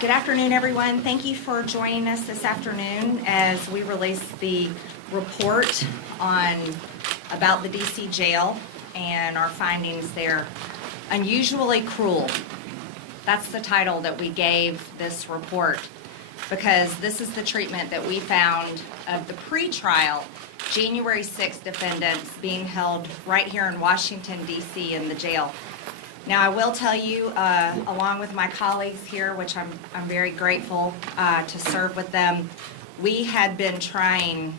Good afternoon, everyone. Thank you for joining us this afternoon as we release the report about the DC jail and our findings there. Unusually cruel. That's the title that we gave this report because this is the treatment that we found of the pre-trial January 6th defendants being held right here in Washington, D.C. in the jail. Now, I will tell you, along with my colleagues here, which I'm very grateful to serve with them, we had been trying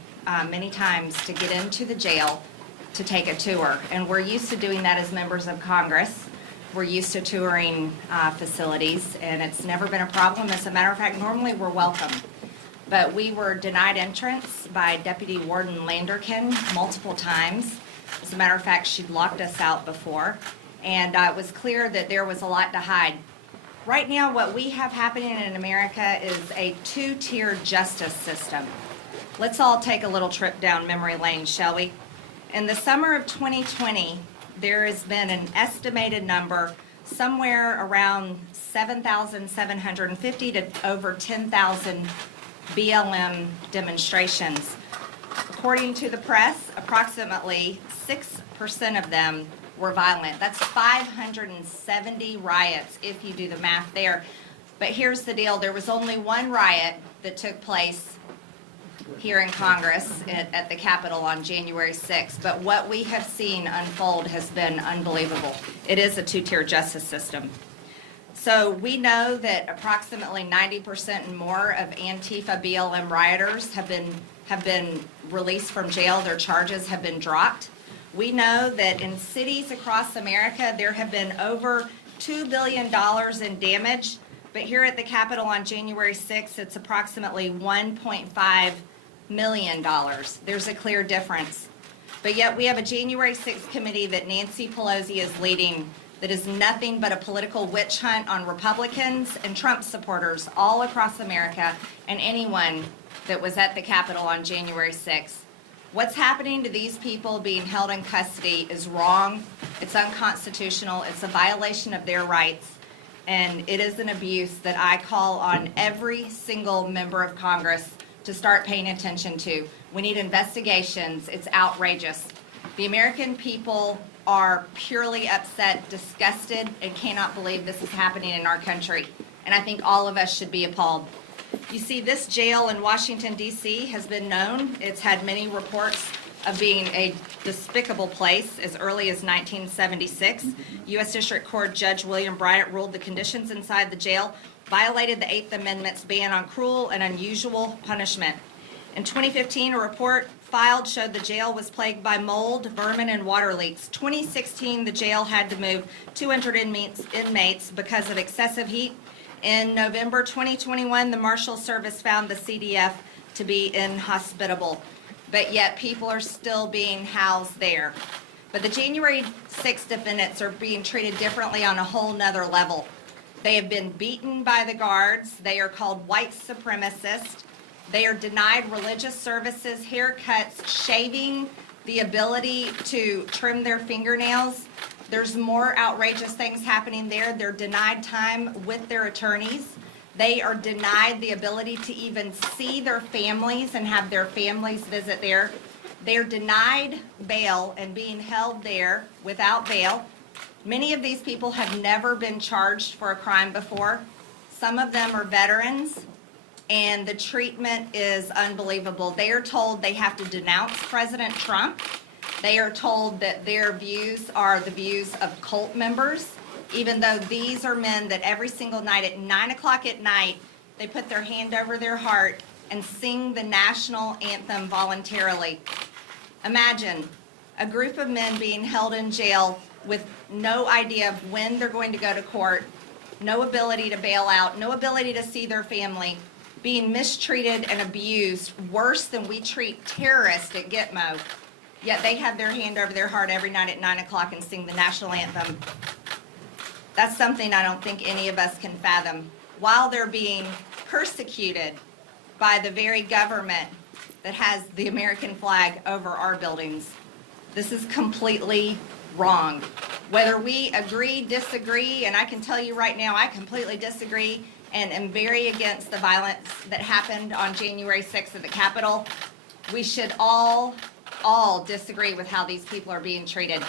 many times to get into the jail to take a tour. And we're used to doing that as members of Congress. We're used to touring facilities, and it's never been a problem. As a matter of fact, normally we're welcome. But we were denied entrance by Deputy Warden Landerkin multiple times. As a matter of fact, she'd locked us out before. And it was clear that there was a lot to hide. Right now, what we have happening in America is a two-tier justice system. Let's all take a little trip down memory lane, shall we? In the summer of 2020, there has been an estimated number somewhere around 7,750 to over 10,000 BLM demonstrations. According to the press, approximately 6% of them were violent. That's 570 riots if you do the math there. But here's the deal, there was only one riot that took place here in Congress at the Capitol on January 6th. But what we have seen unfold has been unbelievable. It is a two-tier justice system. So we know that approximately 90% and more of Antifa BLM rioters have been released from jail. Their charges have been dropped. We know that in cities across America, there have been over $2 billion in damage, but here at the Capitol on January 6th, it's approximately $1.5 million. There's a clear difference. But yet we have a January 6th committee that Nancy Pelosi is leading that is nothing but a political witch hunt on Republicans and Trump supporters all across America and anyone that was at the Capitol on January 6th. What's happening to these people being held in custody is wrong, it's unconstitutional, it's a violation of their rights, and it is an abuse that I call on every single member of Congress to start paying attention to. We need investigations. It's outrageous. The American people are purely upset, disgusted, and cannot believe this is happening in our country, and I think all of us should be appalled. You see, this jail in Washington, D.C. has been known. It's had many reports of being a despicable place as early as 1976. U.S. District Court Judge William Bryant ruled the conditions inside the jail violated the 8th Amendment's ban on cruel and unusual punishment. In 2015, a report filed showed the jail was plagued by mold, vermin, and water leaks. 2016, the jail had to move 200 inmates because of excessive heat. In November 2021, the Marshal Service found the CDF to be inhospitable, but yet people are still being housed there. But the January 6th defendants are being treated differently on a whole nother level. They have been beaten by the guards. They are called white supremacists. They are denied religious services, haircuts, shaving, the ability to trim their fingernails. There's more outrageous things happening there. They're denied time with their attorneys. They are denied the ability to even see their families and have their families visit there. They're denied bail and being held there without bail. Many of these people have never been charged for a crime before. Some of them are veterans, and the treatment is unbelievable. They are told they have to denounce President Trump. They are told that their views are the views of cult members, even though these are men that every single night at 9 o'clock at night, they put their hand over their heart and sing the national anthem voluntarily. Imagine a group of men being held in jail with no idea of when they're going to go to court, no ability to bail out, no ability to see their family, being mistreated and abused worse than we treat terrorists at Gitmo. Yet they have their hand over their heart every night at 9 o'clock and sing the national anthem. That's something I don't think any of us can fathom. While they're being persecuted by the very government that has the American flag over our buildings. This is completely wrong. Whether we agree, disagree, and I can tell you right now, I completely disagree, and am very against the violence that happened on January 6th at the Capitol. We should all disagree with how these people are being treated.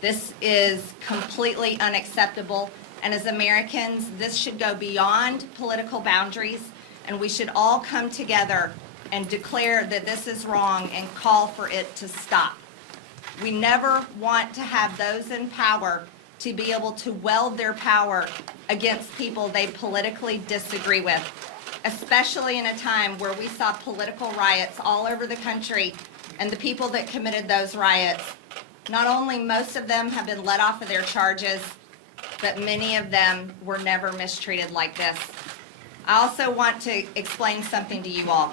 This is completely unacceptable, and as Americans, this should go beyond political boundaries, and we should all come together and declare that this is wrong and call for it to stop. We never want to have those in power to be able to weld their power against people they politically disagree with, especially in a time where we saw political riots all over the country, and the people that committed those riots, not only most of them have been let off of their charges, but many of them were never mistreated like this. I also want to explain something to you all.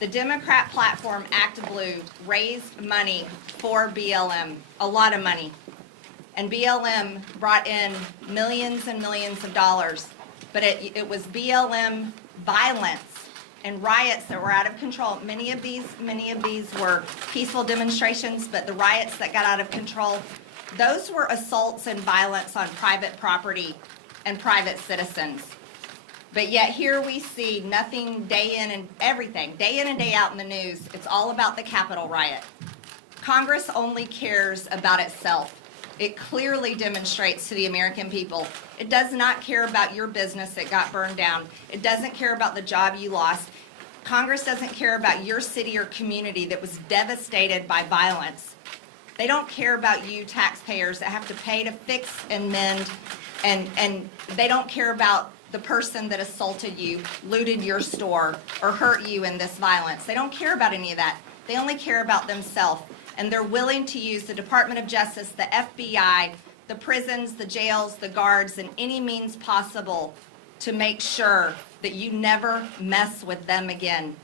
The Democrat platform, Act Blue, raised money for BLM, a lot of money. And BLM brought in millions and millions of dollars. But it was BLM violence and riots that were out of control. Many of these were peaceful demonstrations, but the riots that got out of control, those were assaults and violence on private property and private citizens. But yet here we see nothing day in and everything, day in and day out in the news. It's all about the Capitol riot. Congress only cares about itself. It clearly demonstrates to the American people. It does not care about your business that got burned down. It doesn't care about the job you lost. Congress doesn't care about your city or community that was devastated by violence. They don't care about you taxpayers that have to pay to fix and mend, and they don't care about the person that assaulted you, looted your store, or hurt you in this violence. They don't care about any of that. They only care about themselves. And they're willing to use the Department of Justice, the FBI, the prisons, the jails, the guards, and any means possible to make sure that you never mess with them again.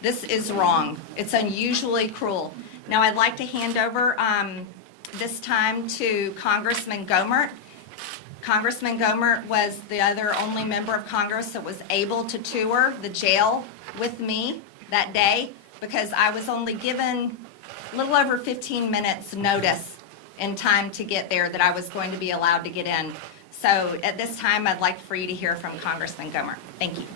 This is wrong. It's unusually cruel. Now I'd like to hand over this time to Congressman Gohmert. Congressman Gohmert was the other only member of Congress that was able to tour the jail with me that day because I was only given a little over 15 minutes notice in time to get there that I was going to be allowed to get in. So at this time, I'd like for you to hear from Congressman Gohmert. Thank you.